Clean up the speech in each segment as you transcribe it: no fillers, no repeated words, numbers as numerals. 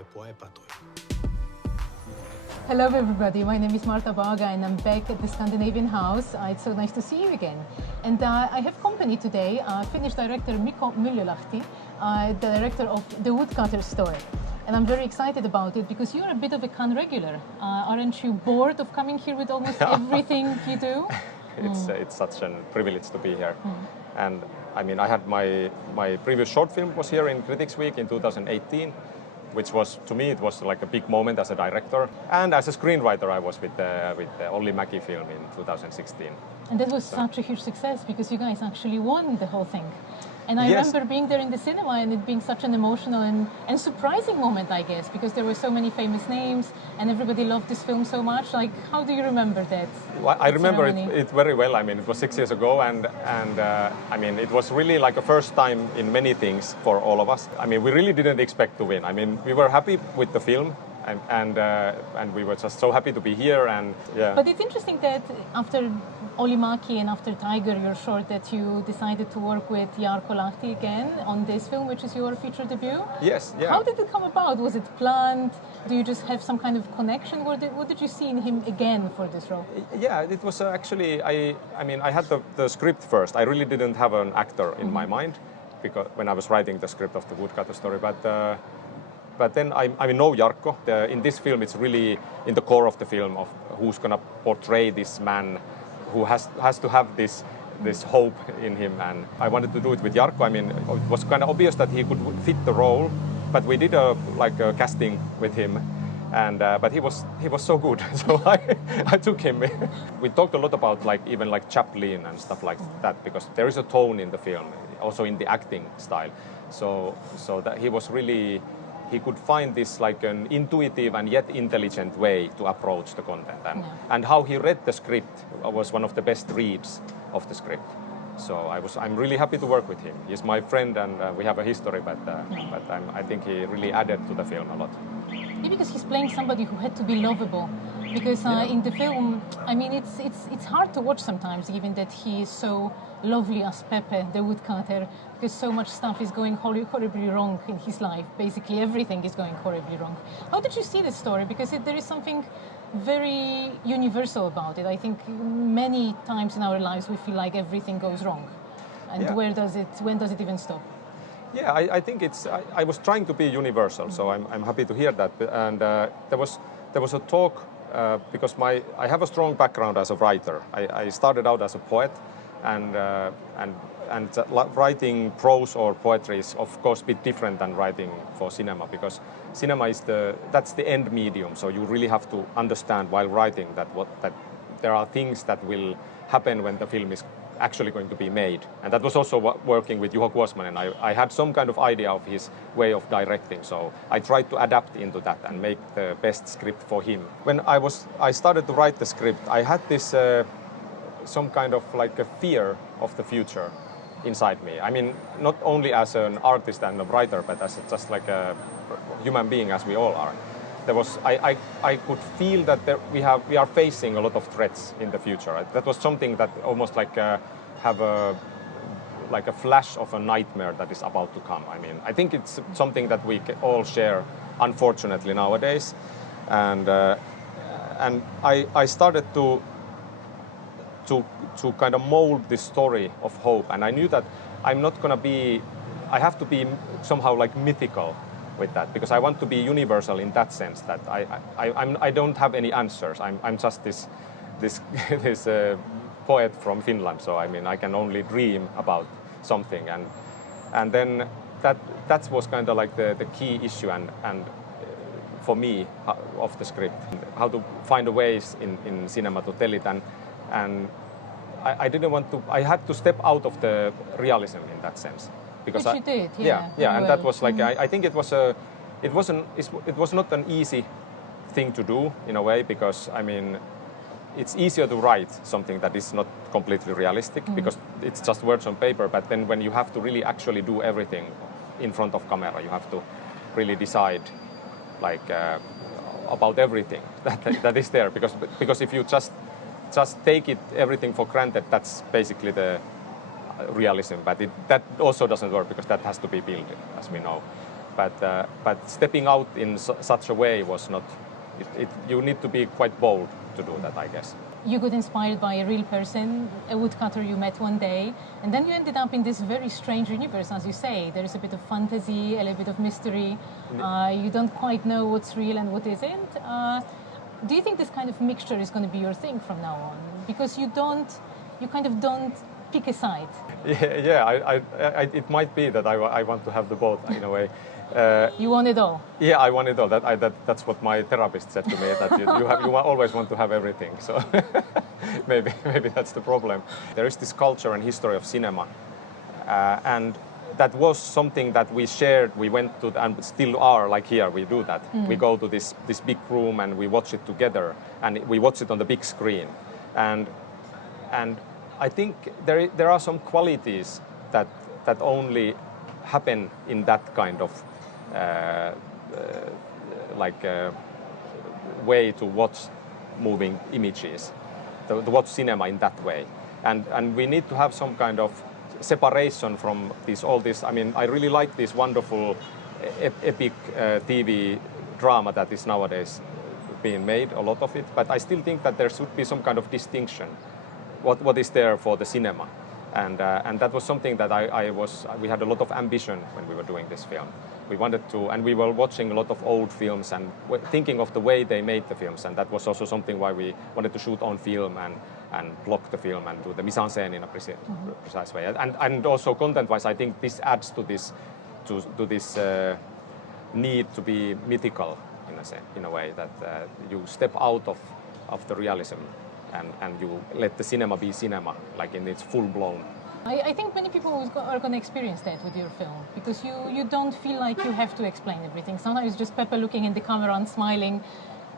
taipua epätoivoon. Hello everybody, my name is Marta Balaga and I'm back at the Scandinavian House. It's so nice to see you again. And I have company today, Finnish director Mikko Myllylahti, the director of the Woodcutter Story. And I'm very excited about it because you're a bit of a Cannes regular. Aren't you bored of coming here with almost everything you do? It's such a privilege to be here. And I mean, I had my previous short film was here in Critics Week in 2018, which was, to me, it was like a big moment as a director. And as a screenwriter, I was with the Olli Mäki film in 2016. And that was such a huge success because you guys actually won the whole thing. And I Yes. remember being there in the cinema and it being such an emotional and surprising moment, I guess, because there were so many famous names and everybody loved this film so much. Like, how do you remember that? Well, I remember ceremony? it very well. I mean, it was 6 years ago, and I mean, it was really like a first time in many things for all of us. I mean, we really didn't expect to win. I mean, we were happy with the film, and we were just so happy to be here. And yeah. But it's interesting that after Olli Mäki and after Tiger, your short, that you decided to work with Jarkko Lahti again on this film, which is your feature debut. Yes. Yeah. How did it come about? Was it planned? Do you just have some kind of connection? What did you see in him again for this role? Yeah, it was actually, I mean, I had the script first. I really didn't have an actor in my mind because when I was writing the script of the Woodcutter Story, but then I know Jarkko. In this film, it's really in the core of the film of who's gonna portray this man who has to have this hope in him, and I wanted to do it with Jarkko. I mean, it was kind of obvious that he could fit the role, but we did a casting with him, and but he was so good, so I took him. We talked a lot about even Chaplin and stuff like that, because there is a tone in the film, also in the acting style. So that he was really. He could find this like an intuitive and yet intelligent way to approach the content, and how he read the script was one of the best reads of the script. So I'm really happy to work with him. He's my friend, and we have a history, but I think he really added to the film a lot. Yeah, because he's playing somebody who had to be lovable. Because in the film, I mean, it's hard to watch sometimes, given that he is so lovely as Pepe, the woodcutter, because so much stuff is going horribly wrong in his life. Basically, everything is going horribly wrong. How did you see this story? Because there is something very universal about it. I think many times in our lives we feel like everything goes wrong. And when does it even stop? Yeah, I think I was trying to be universal, so I'm happy to hear that. And there was a talk because I have a strong background as a writer. I started out as a poet, and writing prose or poetry is of course a bit different than writing for cinema, because cinema is that's the end medium. So you really have to understand while writing that there are things that will happen when the film is actually going to be made. And that was also working with Juho Kuosmanen. I had some kind of idea of his way of directing, so I tried to adapt into that and make the best script for him. When I started to write the script, I had this some kind of like a fear of the future inside me. I mean, not only as an artist and a writer, but as just like a human being, as we all are. I could feel that we are facing a lot of threats in the future. That was something that almost like have a flash of a nightmare that is about to come. I mean, I think it's something that we all share, unfortunately, nowadays. And I started to kind of mold this story of hope, and I knew that I have to be somehow like mythical with that, because I want to be universal in that sense, that I don't have any answers. I'm just this poet from Finland, so I mean I can only dream about something, and then that was kind of like the key issue and for me of the script, how to find a ways in cinema to tell it, and I didn't want to. I had to step out of the realism in that sense. Because Which you did, yeah. And that was like I think it was not an easy thing to do in a way, because I mean it's easier to write something that is not completely realistic because it's just words on paper, but then when you have to really actually do everything in front of camera, you have to really decide like about everything that is there, because if you just take everything for granted, that's basically the realism, but that also doesn't work, because that has to be built, as we know. but stepping out in such a way was not. You need to be quite bold to do that, I guess. You got inspired by a real person, a woodcutter you met one day, and then you ended up in this very strange universe, as you say. There is a bit of fantasy, a little bit of mystery. You don't quite know what's real and what isn't. Do you think this kind of mixture is going to be your thing from now on? Because you kind of don't pick a side. Yeah. It might be that I want to have the both in a way. You want it all. Yeah, I want it all. That's what my therapist said to me. That you always want to have everything. So maybe that's the problem. There is this culture and history of cinema, and that was something that we shared. We went to and still are like here. We do that. We go to this big room and we watch it together, and we watch it on the big screen, and I think there are some qualities that only happen in that kind of way to watch moving images, to watch cinema in that way, and we need to have some kind of separation from all this. I mean, I really like this wonderful epic TV drama that is nowadays being made, a lot of it, but I still think that there should be some kind of distinction. What is there for the cinema, and that was something that we had a lot of ambition when we were doing this film. We wanted to, and we were watching a lot of old films and thinking of the way they made the films, and that was also something why we wanted to shoot on film and block the film and do the mise en scène in a precise way. And also content-wise, I think this adds to this need to be mythical in a way that you step out of the realism and you let the cinema be cinema, like in its full blown. I think many people are going to experience that with your film, because you don't feel like you have to explain everything. Sometimes it's just Pepe looking in the camera and smiling,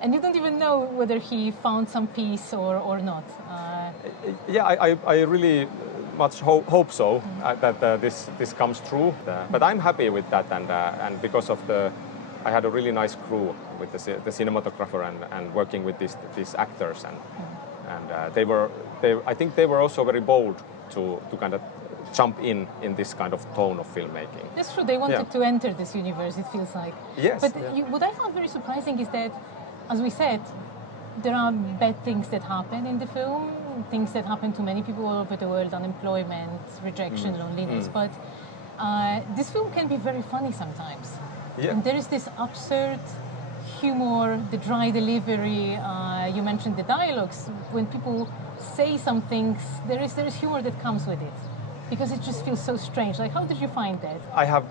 and you don't even know whether he found some peace or not. Yeah, I really much hope so that this comes true. But I'm happy with that, and because of I had a really nice crew with the cinematographer and working with these actors, and I think they were also very bold to kind of jump in this kind of tone of filmmaking. That's true. They wanted to enter this universe, it feels like. Yes. But what I found very surprising is that, as we said, there are bad things that happen in the film, things that happen to many people all over the world, unemployment, rejection, loneliness. But this film can be very funny sometimes. Yeah. And there is this absurd humor, the dry delivery. You mentioned the dialogues. When people say some things, there is humor that comes with it, because it just feels so strange. Like, how did you find that? I have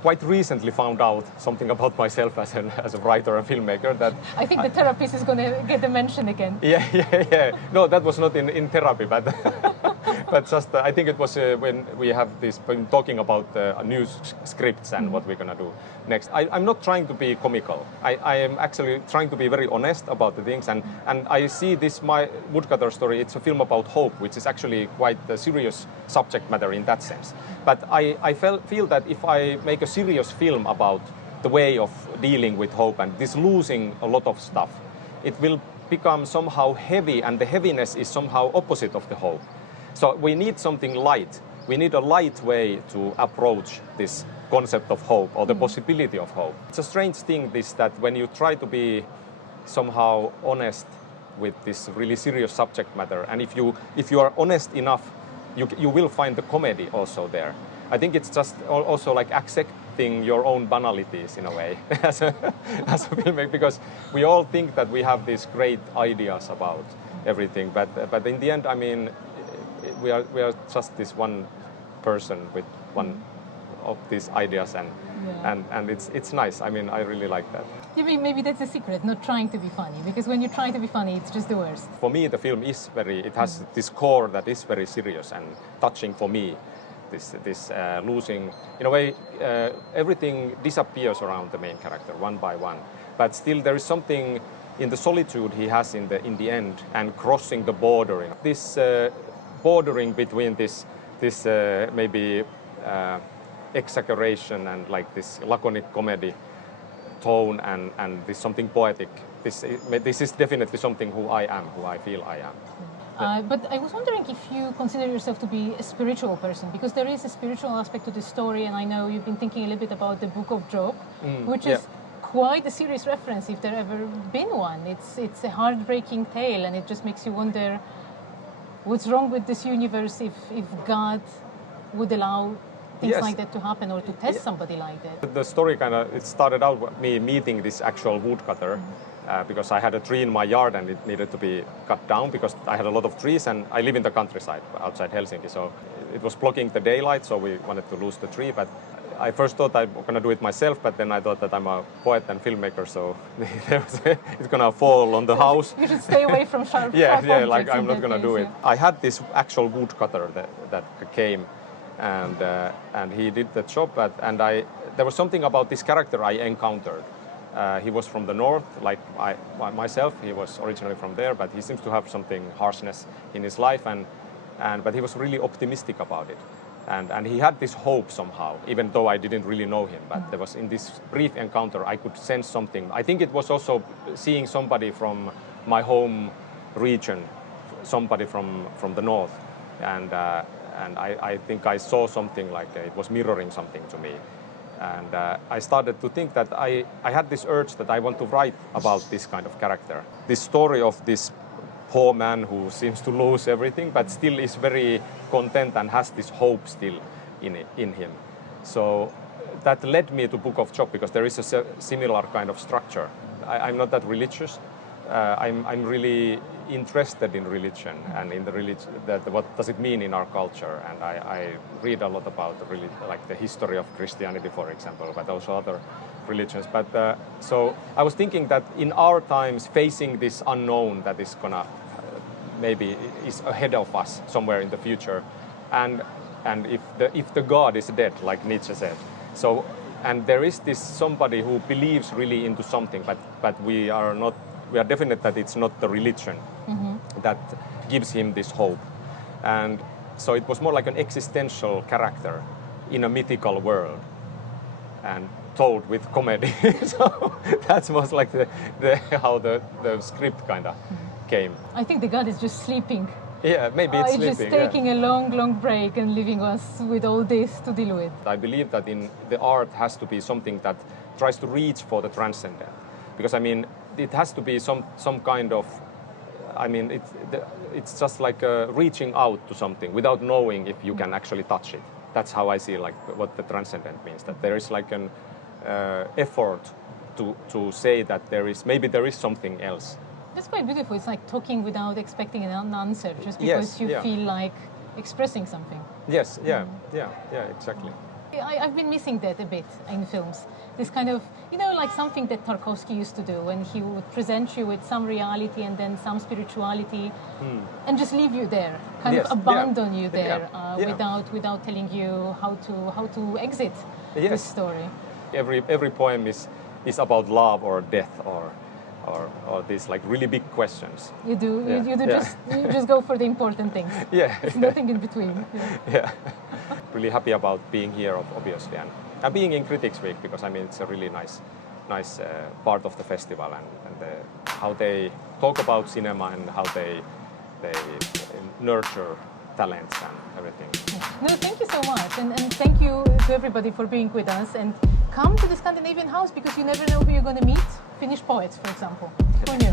quite recently found out something about myself as a writer and filmmaker that I think the therapist is going to get the mention again. Yeah. No, that was not in therapy, but but just I think it was when we have been talking about new scripts and what we're gonna do next. I'm not trying to be comical. I am actually trying to be very honest about the things, and I see my Woodcutter Story. It's a film about hope, which is actually quite a serious subject matter in that sense. But I feel that if I make a serious film about the way of dealing with hope and this losing a lot of stuff, it will become somehow heavy, and the heaviness is somehow opposite of the hope. So we need something light. We need a light way to approach this concept of hope, or the possibility of hope. It's a strange thing that when you try to be somehow honest with this really serious subject matter, and if you are honest enough, you will find the comedy also there. I think it's just also like accepting your own banalities in a way as a filmmaker, because we all think that we have these great ideas about everything, but in the end, I mean, we are just this one person with one of these ideas, and it's nice. I mean, I really like that. Yeah, maybe that's the secret, not trying to be funny, because when you try to be funny, it's just the worst. For me, the film is it has this core that is very serious and touching for me. This losing, in a way, everything disappears around the main character one by one, but still there is something in the solitude he has in the end, and crossing the border. This bordering between this maybe exaggeration and like this laconic comedy tone and this something poetic. This is definitely something who I feel I am. But I was wondering if you consider yourself to be a spiritual person, because there is a spiritual aspect to the story, and I know you've been thinking a little bit about the Book of Job, which is quite a serious reference if there ever been one. It's a heartbreaking tale, and it just makes you wonder what's wrong with this universe if God would allow things like that to happen, or to test somebody like that. The story it started out with me meeting this actual woodcutter because I had a tree in my yard and it needed to be cut down because I had a lot of trees, and I live in the countryside outside Helsinki, so it was blocking the daylight, so we wanted to lose the tree. But I first thought I'm going to do it myself, but then I thought that I'm a poet and filmmaker, so it's going to fall on the house. You should stay away from sharp yeah, like I'm not going to do it. I had this actual woodcutter that came, and he did the job, and there was something about this character I encountered. He was from the north, like myself. He was originally from there, but he seems to have something harshness in his life, but he was really optimistic about it. And he had this hope somehow, even though I didn't really know him. But there was, in this brief encounter, I could sense something. I think it was also seeing somebody from my home region, somebody from the north, and I think I saw something like it was mirroring something to me. And I started to think that I had this urge that I want to write about this kind of character. This story of this poor man who seems to lose everything, but still is very content and has this hope still in him. So that led me to Book of Job, because there is a similar kind of structure. I'm not that religious. I'm really interested in religion and in the religion, what does it mean in our culture, and I read a lot about like the history of Christianity, for example, but also other religions. But so I was thinking that in our times, facing this unknown that is gonna maybe is ahead of us somewhere in the future, and if the God is dead, like Nietzsche said, so and there is this somebody who believes really into something, but we are definite that it's not the religion that gives him this hope. And so it was more like an existential character in a mythical world and told with comedy. So that was like how the script kind of came. I think the God is just sleeping. Yeah, maybe it's sleeping. Just taking a long break and leaving us with all this to deal with. I believe that in the art has to be something that tries to reach for the transcendent. Because I mean, it has to be some kind of, I mean, it's just like reaching out to something without knowing if you can actually touch it. That's how I see like what the transcendent means. That there is like an effort to say that maybe there is something else. That's quite beautiful. It's like talking without expecting an answer, just because you feel like expressing something. Yes, yeah, exactly. I've been missing that a bit in films. This kind of, like something that Tarkovsky used to do, when he would present you with some reality and then some spirituality, and just leave you there, kind of abandon you there, without telling you how to exit this story. Every poem is about love or death or these like really big questions. You just go for the important things. There's nothing in between. Yeah. Really happy about being here, obviously, and being in Critics Week, because I mean it's a really nice part of the festival, and how they talk about cinema and how they nurture talents and everything. No, thank you so much, and thank you to everybody for being with us, and come to the Scandinavian House, because you never know who you're going to meet. Finnish poets, for example. Who knew?